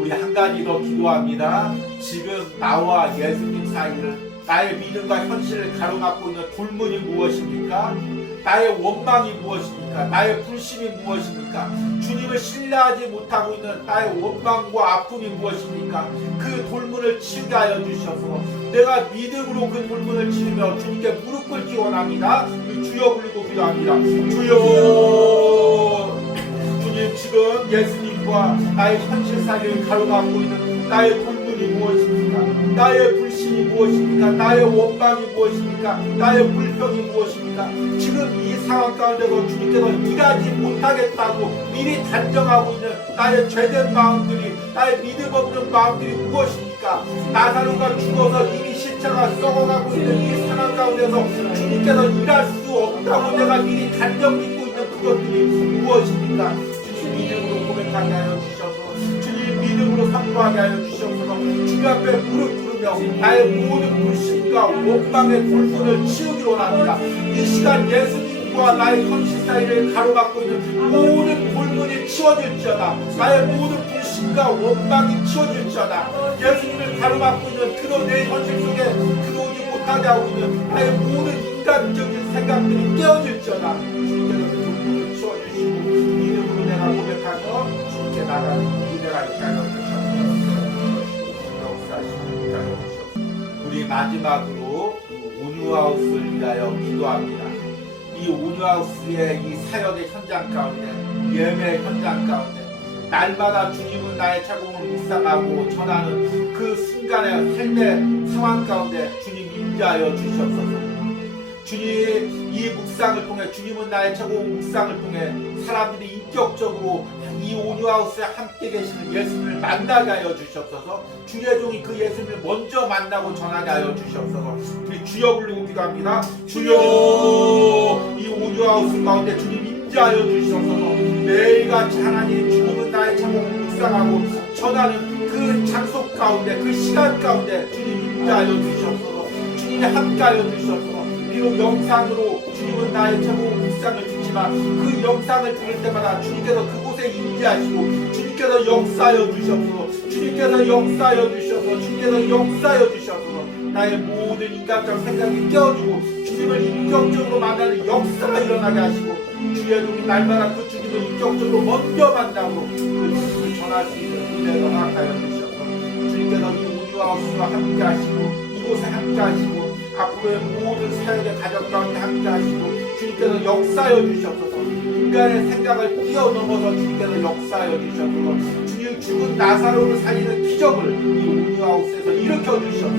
우리 한 가지 더 기도합니다. 지금 나와 예수님 사이를 나의 믿음과 현실을 가로막고 있는 돌문이 무엇입니까? 나의 원망이 무엇입니까? 나의 불신이 무엇입니까? 주님을 신뢰하지 못하고 있는 나의 원망과 아픔이 무엇입니까? 그 돌문을 치우게 하여 주셔서 내가 믿음으로 그 돌문을 치우며 주님께 무릎 꿇기 원합니다. 주여 부르고 기도합니다. 주여, 주님 지금 예수님과 나의 현실 사이를 가로막고 있는 나의 돌문이 무엇입니까? 나의 불신이 무엇입니까? 나의 원망이 무엇입니까? 나의 불평이 무엇입니까? 지금 이 상황 가운데서 주님께서 일하지 못하겠다고 미리 단정하고 있는 나의 죄된 마음들이, 나의 믿음 없는 마음들이 무엇입니까? 나사로가 죽어서 이미 시체가 썩어가고 있는 이 상황 가운데서 주님께서 일할 수 없다고 내가 미리 단정 짓고 있는 그것들이 무엇입니까? 주님 믿음으로 고백하게 하여 주셔서 주님 믿음으로 선포하게 하여 주시옵소서. 주님 앞에 무릎 꿇으며 나의 모든 불신과 원망의 돌문을 치우기로 합니다. 이 시간 예수님과 나의 현실 사이를 가로막고 있는 모든 돌문이 치워질지어다. 나의 모든 불신과 원망이 치워질지어다. 예수님을 가로막고 있는 그런 내 현실 속에 들어오지 못하게 하고 있는 나의 모든 인간적인 생각들이 깨어질지어다. 주님께서 그 돌문을 치워주시고 믿음으로 내가 고백하며 주님께 나가는 은혜가 있게 하여 주셔서 역사하시는 하여 주셔서 우리 마지막으로 오뉴하우스를 위하여 기도합니다. 이 오뉴하우스의 이 사역의 현장 가운데, 예배 현장 가운데 날마다 주님은 나의 자궁을 묵상하고 전하는 그 순간의 삶의 상황 가운데 주님 임재하여 주시옵소서. 주님 이 묵상을 통해, 주님은 나의 자궁 묵상을 통해 사람들이 인격적으로 이 오뉴하우스에 함께 계시는 예수님을 만나게 하여 주시옵소서. 주의 종이 그 예수님을 먼저 만나고 전하게 하여 주시옵소서. 우리 주여 부르고 기도합니다. 주여, 이 오뉴하우스 가운데 주님 임재하여 주시옵소서. 매일같이 하나님 주님은 나의 자궁을 묵상하고 전하는 그 장소 가운데, 그 시간 가운데 주님 임재하여 주시옵소서. 주님이 함께 하여 주시옵소서. 비록 영상으로 주님은 나의 자궁 묵상을 듣지만 그 영상을 들을 때마다 주님께서 그곳에 임재하시고 주님께서 역사하여 주셔서, 주님께서 역사하여 주셔서, 주님께서 역사하여 주셔서 나의 모든 인간적 생각이 깨어지고 주님을 인격적으로 만나는 역사가 일어나게 하시고 주의 종이 날마다 그 주님을 인격적으로 먼저 만나고 그 주님을 전할 수 있는 은혜를 허락하여 주셔서 주님께서 이 오뉴하우스와 함께 하시고 이곳에 함께 하시고 앞으로의 모든 사역의 가정 가운데 함께 하시고 주님께서 역사하여 주셔서 인간의 생각을 뛰어넘어서 주님께서 역사하여 주셔서 주님 죽은 나사로를 살리는 기적을 이 오뉴하우스에서 일으켜 주셔서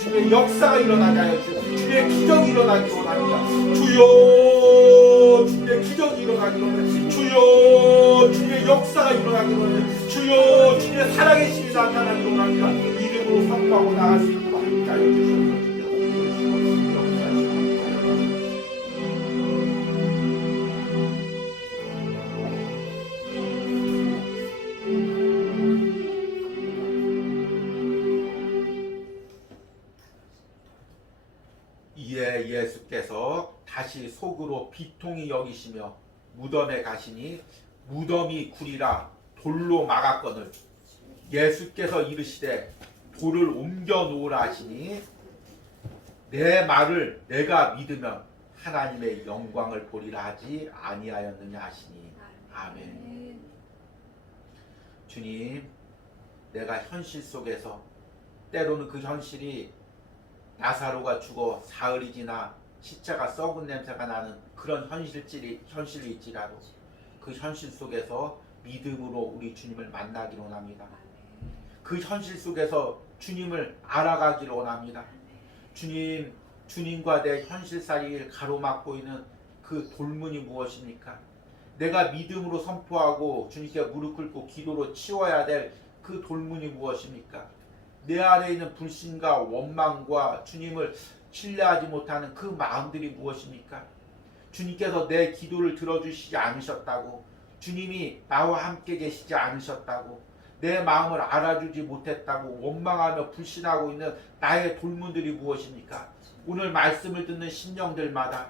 주님의 역사가 일어나게 하여 주시고 주님의 기적이 일어나기 원합니다. 주여, 주님의 기적이 일어나기 원합니다. 주여, 주님의 역사가 일어나기 원합니다. 주여, 주님의 살아계심이 나타나기 원합니다. 이름으로 선포하고 나갈 수 있도록 함께 하여 주셔서 이에 예수께서 다시 속으로 비통히 여기시며 무덤에 가시니 무덤이 굴이라 돌로 막았거늘 예수께서 이르시되 돌을 옮겨 놓으라 하시니 내 말을 내가 믿으면 하나님의 영광을 보리라 하지 아니하였느냐 하시니. 아멘. 주님, 내가 현실 속에서 때로는 그 현실이 나사로가 죽어 사흘이 지나 시체가 썩은 냄새가 나는 그런 현실일지라도 그 현실 속에서 믿음으로 우리 주님을 만나기를 원합니다. 그 현실 속에서 주님을 알아가기를 원합니다. 주님과 내 현실 사이를 가로막고 있는 그 돌문이 무엇입니까? 내가 믿음으로 선포하고 주님께 무릎 꿇고 기도로 치워야 될 그 돌문이 무엇입니까? 내 안에 있는 불신과 원망과 주님을 신뢰하지 못하는 그 마음들이 무엇입니까? 주님께서 내 기도를 들어주시지 않으셨다고, 주님이 나와 함께 계시지 않으셨다고, 내 마음을 알아주지 못했다고 원망하며 불신하고 있는 나의 돌문들이 무엇입니까? 오늘 말씀을 듣는 심령들마다,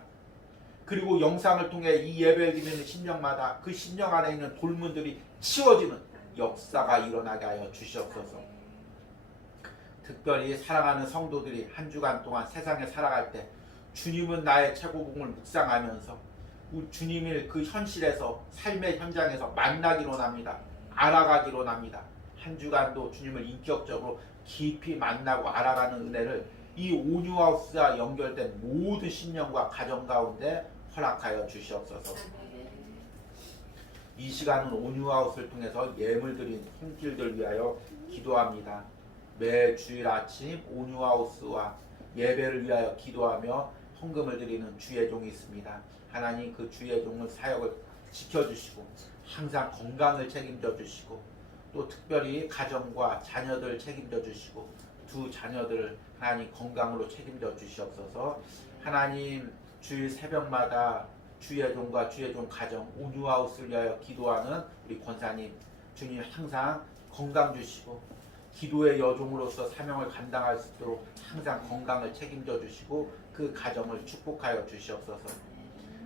그리고 영상을 통해 이 예배를 드리는 심령마다 그 심령 안에 있는 돌문들이 치워지는 역사가 일어나게 하여 주시옵소서. 특별히 사랑하는 성도들이 한 주간 동안 세상에 살아갈 때 주님은 나의 최고봉을 묵상하면서 주님을 그 현실에서 삶의 현장에서 만나기를 원합니다. 알아가기를 원합니다. 한 주간도 주님을 인격적으로 깊이 만나고 알아가는 은혜를 이 온유하우스와 연결된 모든 심령과 가정 가운데 허락하여 주시옵소서. 이 시간은 온유하우스를 통해서 예물 드린 손길들 위하여 기도합니다. 매 주일 아침 온유하우스와 예배를 위하여 기도하며 헌금을 드리는 주의 종이 있습니다. 하나님, 그 주의 종의 사역을 지켜주시고 항상 건강을 책임져 주시고 또 특별히 가정과 자녀들 책임져 주시고 두 자녀들 하나님 건강으로 책임져 주시옵소서. 하나님, 주일 새벽마다 주의 종과 주의 종 가정 온유하우스를 위하여 기도하는 우리 권사님, 주님 항상 건강 주시고 기도의 여종으로서 사명을 감당할 수 있도록 항상 건강을 책임져 주시고 그 가정을 축복하여 주시옵소서.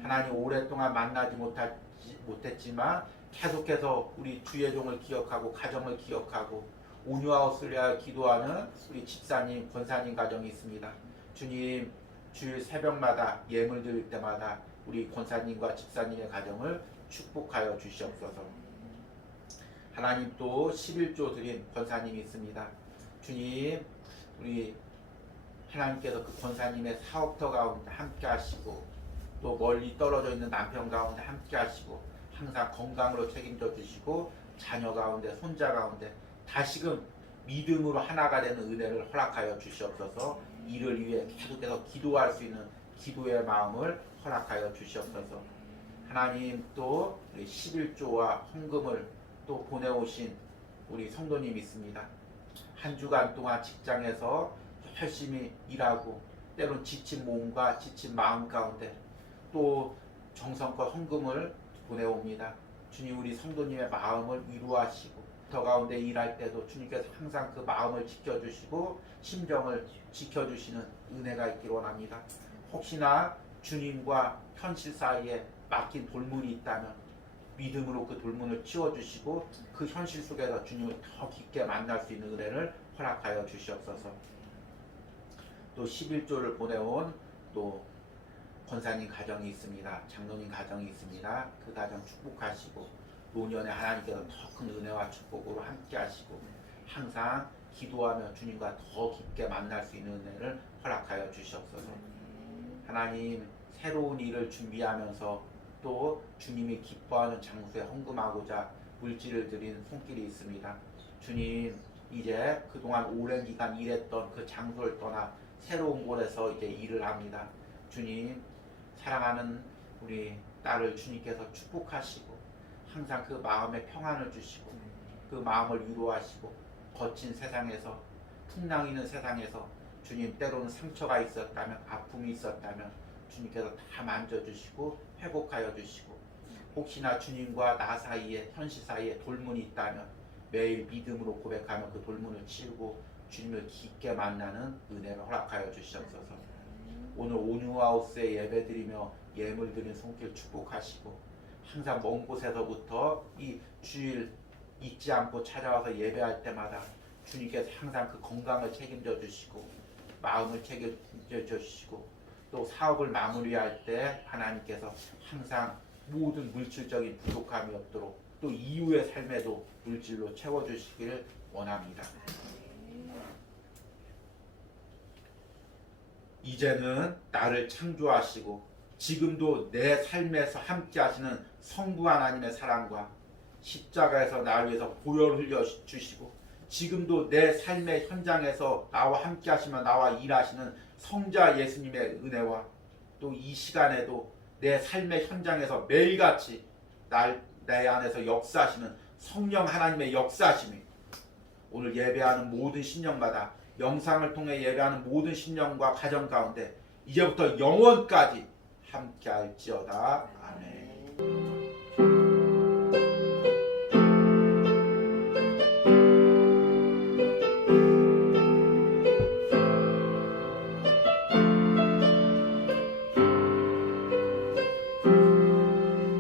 하나님, 오랫동안 만나지 못했지만 계속해서 우리 주의 종을 기억하고 가정을 기억하고 온유하우스를 위하여 기도하는 우리 집사님, 권사님 가정이 있습니다. 주님, 주일 새벽마다 예물 드릴 때마다 우리 권사님과 집사님의 가정을 축복하여 주시옵소서. 하나님, 또 11조 드린 권사님이 있습니다. 주님, 우리 하나님께서 그 권사님의 사업터 가운데 함께 하시고 또 멀리 떨어져 있는 남편 가운데 함께 하시고 항상 건강으로 책임져 주시고 자녀 가운데 손자 가운데 다시금 믿음으로 하나가 되는 은혜를 허락하여 주시옵소서. 이를 위해 계속해서 기도할 수 있는 기도의 마음을 허락하여 주시옵소서. 하나님, 또 11조와 헌금을 또 보내오신 우리 성도님 있습니다. 한 주간 동안 직장에서 열심히 일하고 때론 지친 몸과 지친 마음 가운데 또 정성껏 헌금을 보내옵니다. 주님, 우리 성도님의 마음을 위로하시고 더 가운데 일할 때도 주님께서 항상 그 마음을 지켜주시고 심정을 지켜주시는 은혜가 있기를 원합니다. 혹시나 주님과 현실 사이에 막힌 돌문이 있다면 믿음으로 그 돌문을 치워주시고 그 현실 속에서 주님을 더 깊게 만날 수 있는 은혜를 허락하여 주시옵소서. 또 11조를 보내온 또 권사님 가정이 있습니다. 장로님 가정이 있습니다. 그 가정 축복하시고 노년에 하나님께서 더 큰 은혜와 축복으로 함께 하시고 항상 기도하며 주님과 더 깊게 만날 수 있는 은혜를 허락하여 주시옵소서. 하나님, 새로운 일을 준비하면서 또 주님이 기뻐하는 장소에 헌금하고자 물질을 드린 손길이 있습니다. 주님, 이제 그동안 오랜 기간 일했던 그 장소를 떠나 새로운 곳에서 이제 일을 합니다. 주님, 사랑하는 우리 딸을 주님께서 축복하시고 항상 그 마음에 평안을 주시고 그 마음을 위로하시고 거친 세상에서 풍랑이는 세상에서 주님, 때로는 상처가 있었다면 아픔이 있었다면 주님께서 다 만져주시고 회복하여 주시고 혹시나 주님과 나 사이에 현실 사이에 돌문이 있다면 매일 믿음으로 고백하며 그 돌문을 치우고 주님을 깊게 만나는 은혜를 허락하여 주시옵소서. 오늘 온유하우스에 예배드리며 예물 드린 손길 축복하시고 항상 먼 곳에서부터 이 주일 잊지 않고 찾아와서 예배할 때마다 주님께서 항상 그 건강을 책임져 주시고 마음을 책임져 주시고 또 사업을 마무리할 때 하나님께서 항상 모든 물질적인 부족함이 없도록 또 이후의 삶에도 물질로 채워주시기를 원합니다. 이제는 나를 창조하시고 지금도 내 삶에서 함께 하시는 성부 하나님의 사랑과 십자가에서 나를 위해서 보혈 흘려 주시고 지금도 내 삶의 현장에서 나와 함께 하시며 나와 일하시는 성자 예수님의 은혜와 또 이 시간에도 내 삶의 현장에서 매일같이 내 안에서 역사하시는 성령 하나님의 역사하심이 오늘 예배하는 모든 신령마다 영상을 통해 예배하는 모든 신령과 가정 가운데 이제부터 영원까지 함께할지어다. 아멘.